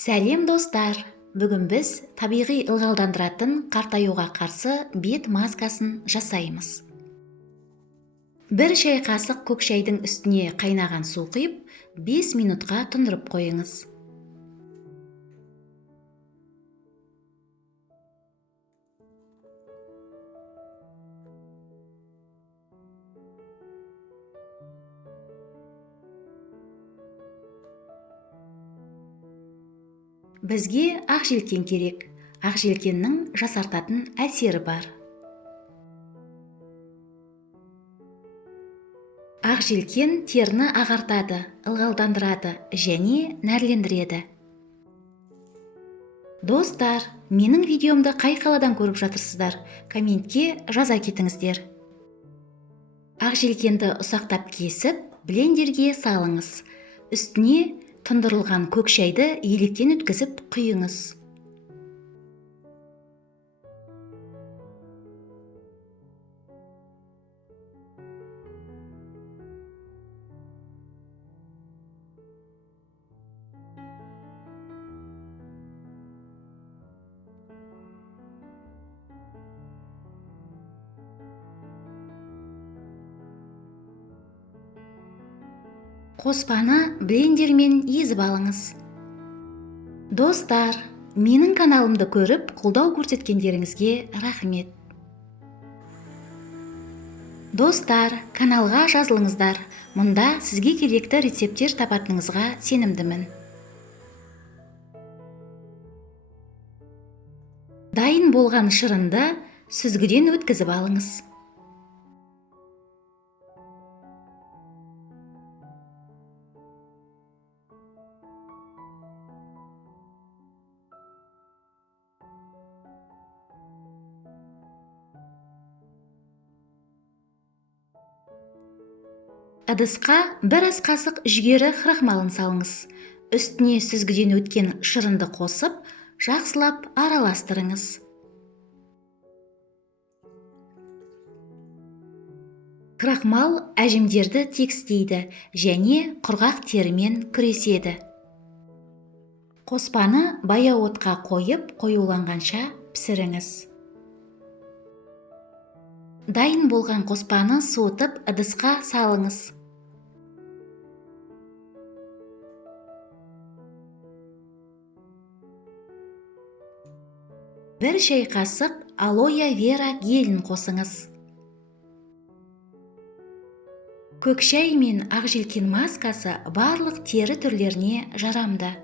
Сәлем достар! Бүгін біз табиғи ылғалдандыратын қартаюға қарсы бет маскасын жасаймыз. Бір шай қасық көк шайдың үстіне қайнаған су құйып, 5 минутқа тұндырып қойыңыз. Бізге ақ желкен керек. Ақ желкеннің жасартатын әсері бар. Ақ желкен теріні ағартады, ылғалдандырады және нәрлендіреді. Достар, менің видеомды қай қаладан көріп жатырсыздар? Комментке жаза кетіңіздер. Ақ желкенді ұсақтап кесіп, блендерге салыңыз. Үстіне тұндырылған көк шайды електен өткізіп құйыңыз. Қоспаны блендермен езіп алыңыз. Достар, менің каналымды көріп, қолдау көрсеткендеріңізге рахмет. Достар, каналға жазылыңыздар. Мұнда сізге керекті рецепттер табатыныңызға сенімдімін. Дайын болған шырынды сүзгіден өткізіп алыңыз. Ыдысқа бір ас қасық жүгері крахмалын салыңыз. Үстіне сүзгіден өткен шырынды қосып, жақсылап араластырыңыз. Крахмал әжімдерді тегістейді және құрғақ терімен күреседі. Қоспаны баяу отқа қойып, қоюланғанша пісіріңіз. Дайын болған қоспаны суытып, ыдысқа салыңыз. Бір шай қасық алоэ вера гелін қосыңыз. Көк шай мен ақ желкен маскасы барлық тері түрлеріне жарамды.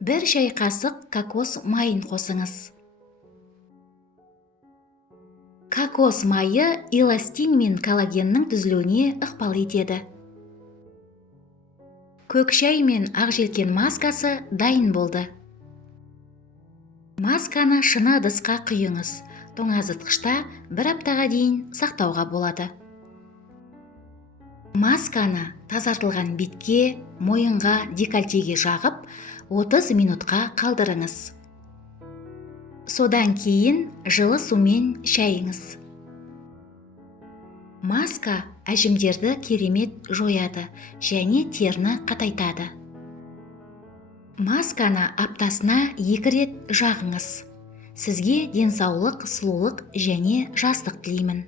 Бір шай қасық кокос майын қосыңыз. Кокос майы эластин мен коллагеннің түзілуіне ықпал етеді. Көк шай мен ақ желкен маскасы дайын болды. Масканы шыны ыдысқа құйыңыз. Тоңазытқышта 1 аптаға дейін сақтауға болады. Масканы тазартылған бетке, мойынға, декольтеге жағып, 30 минутқа қалдырыңыз. Содан кейін жылы сумен шайыңыз. Маска әжімдерді керемет жояды және теріні қатайтады. Масканы аптасына 2 рет жағыңыз. Сізге денсаулық, сұлулық және жастық тілеймін.